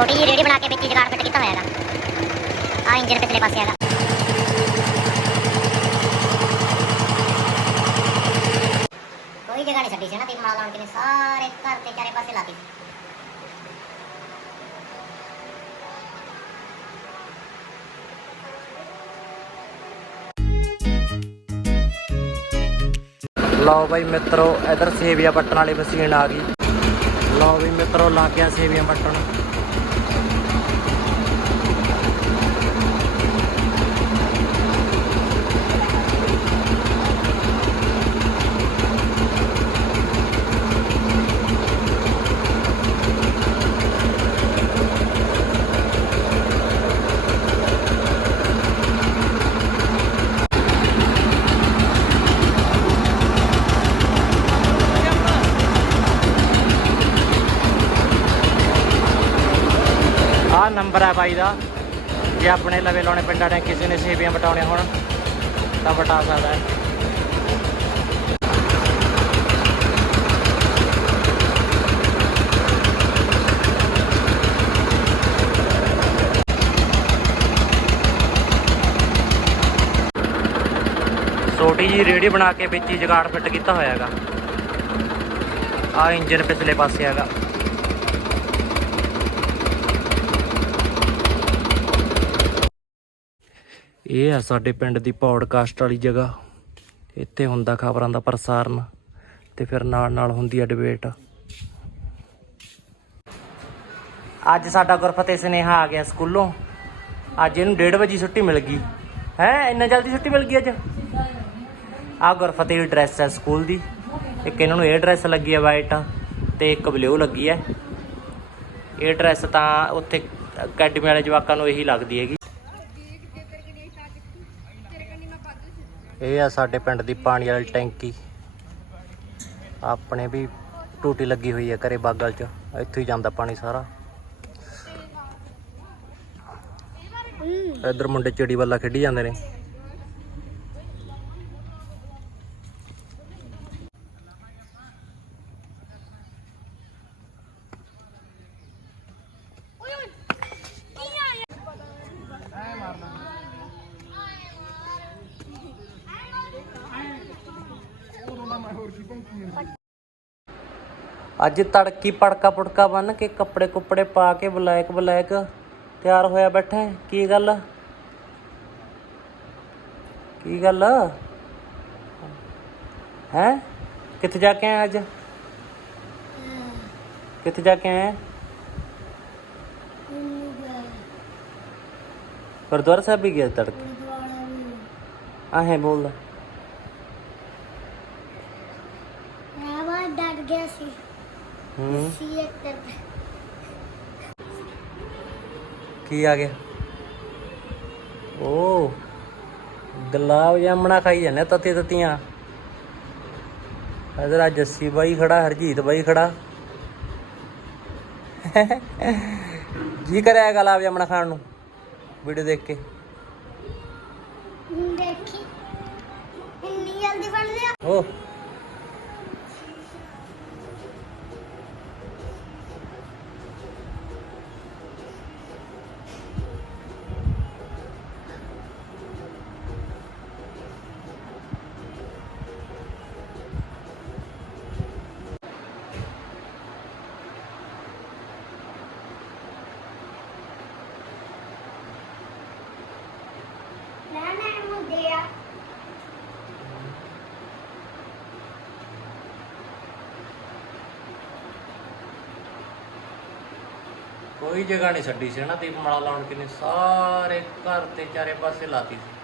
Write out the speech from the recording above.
ਛੋਟੀ ਜਿਹੀ ਰੇੜੀ ਬਣਾ ਕੇ ਵਿੱਚ ਜਗਾੜ ਫਿੱਟ ਕੀਤਾ ਹੋਇਆ ਹੈਗਾ। ਆ ਇੰਜਨ ਪਿਛਲੇ ਪਾਸੇ ਹੈਗਾ। ਕੋਈ ਜਗ੍ਹਾ ਨਹੀਂ ਛੱਡੀ ਸੀ ਨਾ ਦੀਪ ਮਾਲਾ ਲਾਉਣ ਕੇ ਸਾਰੇ ਘਰ ਤੇ ਚਾਰੇ ਪਾਸੇ ਲਾਤੀ ਲਓ ਬਾਈ ਮਿੱਤਰੋ, ਇਧਰ ਸੇਵੀਆਂ ਪੱਟਣ ਵਾਲੀ ਮਸ਼ੀਨ ਆ ਗਈ। ਲਓ ਵੀ ਮਿੱਤਰੋ, ਲਾ ਕੇ ਸੇਵੀਆਂ ਪੱਟਣ ਆਹ ਨੰਬਰ ਹੈ ਬਾਈ ਦਾ। ਜੇ ਆਪਣੇ ਲਵੇ ਲਾਉਣੇ ਪਿੰਡਾਂ ਦੇ, ਕਿਸੇ ਨੇ ਸੇਵੀਆਂ ਵਟਾਉਣੇ ਹੋਣ, ਤਾਂ ਵਟਾ ਸਕਦਾ ਹੈ। ਛੋਟੀ ਜੀ ਰੇੜੀ ਬਣਾ ਕੇ ਵਿੱਚ ਹੀ ਜਗਾੜ ਫਿੱਟ ਕੀਤਾ ਹੋਇਆ ਹੈਗਾ। ਆ ਇੰਜਨ ਪਿਛਲੇ ਪਾਸੇ ਹੈਗਾ। ਇਹ ਆ ਸਾਡੇ ਪਿੰਡ ਦੀ ਪੌਡਕਾਸਟ ਵਾਲੀ ਜਗ੍ਹਾ। ਇੱਥੇ ਹੁੰਦਾ ਖਬਰਾਂ ਦਾ ਪ੍ਰਸਾਰਣ ਤੇ ਫਿਰ ਨਾਲ ਨਾਲ ਹੁੰਦੀ ਆ ਡਿਬੇਟ ਅੱਜ ਸਾਡਾ ਗੁਰਫਤਿਹ ਸੁਨੇਹਾ ਆ ਗਿਆ ਸਕੂਲੋਂ। ਅੱਜ ਇਹਨੂੰ 1:30 ਵਜੇ ਛੁੱਟੀ ਮਿਲ ਗਈ। ਹੈ, ਇੰਨਾ ਜਲਦੀ ਛੁੱਟੀ ਮਿਲ ਗਈ ਅੱਜ? ਆ ਗੁਰਫਤਿਹ ਦੀ ਡਰੈਸ ਹੈ ਸਕੂਲ ਦੀ। ਇੱਕ ਇਹਨਾਂ ਨੂੰ ਇਹ ਡਰੈਸ ਲੱਗੀ ਹੈ ਵਾਈਟ ਤੇ ਇੱਕ ਬਲੂ ਲੱਗੀ ਹੈ ਇਹ ਡਰੈਸ ਤਾਂ ਉੱਥੇ ਅਕੈਡਮੀ ਵਾਲੇ ਜਵਾਕਾਂ ਨੂੰ ਇਹੀ ਲੱਗਦੀ ਹੈਗੀ। ਇਹ ਆ ਸਾਡੇ ਪਿੰਡ ਦੀ ਪਾਣੀ ਵਾਲੀ ਟੈਂਕੀ। ਆਪਣੇ ਵੀ ਟੂਟੀ ਲੱਗੀ ਹੋਈ ਹੈ ਘਰੇ ਬਾਗਲ ਚ। ਇੱਥੋਂ ਹੀ ਜਾਂਦਾ ਪਾਣੀ ਸਾਰਾ। ਇੱਧਰ ਮੁੰਡੇ ਚਿੜੀ ਵੱਲਾ ਖੇਡੀ ਜਾਂਦੇ ਨੇ। ਅੱਜ ਤੜਕੀ ਪੜਕਾ ਪੁੜਕਾ ਬੰਨ ਕੇ ਕੱਪੜੇ ਕੁੱਪੜੇ ਪਾ ਕੇ ਬਲੈਕ ਬਲੈਕ ਤਿਆਰ ਹੋਇਆ ਬੈਠਾ ਹੈ। ਕੀ ਗੱਲ? ਕੀ ਗੱਲ? ਹੈ? ਕਿੱਥੇ ਜਾ ਕੇ ਆਇਆ ਅੱਜ? ਕਿੱਥੇ ਜਾ ਕੇ ਆਇਆ? ਗੁਰਦੁਆਰਾ ਸਾਹਿਬ ਵੀ ਗਿਆ ਤੜਕੇ। ਆਹੇ ਬੋਲ ਗਿਆ ਸੀ। ਹੂੰ। ਸੀ ਇੱਕ ਕੀ ਆ ਗਿਆ? ਓ ਗੁਲਾਬ ਜਾਮਣਾ ਖਾਈ ਜਾਂਦੇ ਤਤੀ ਤਤੀਆਂ ਆ ਜੱਸੀ ਬਾਈ ਖੜਾ ਹਰਜੀਤ ਬਾਈ ਖੜਾ। ਜੀ ਕਰਿਆ ਗੁਲਾਬ ਜਾਮਣਾ ਖਾਣ ਨੂੰ? ਵੀਡੀਓ ਦੇਖ ਕੇ। ਦੇਖੀ। ਇੰਨੀ ਜਲਦੀ ਬਣ ਲਿਆ ਓ। ਨਾ ਆ ਕੋਈ ਜਗ੍ਹਾ ਨਹੀਂ ਛੱਡੀ ਸੀ ਨਾ ਦੀਪਮਾਲਾ ਲਾਉਣ ਕਿਨੇ, ਸਾਰੇ ਘਰ ਤੇ ਚਾਰੇ ਪਾਸੇ ਲਾਤੀ ਸੀ।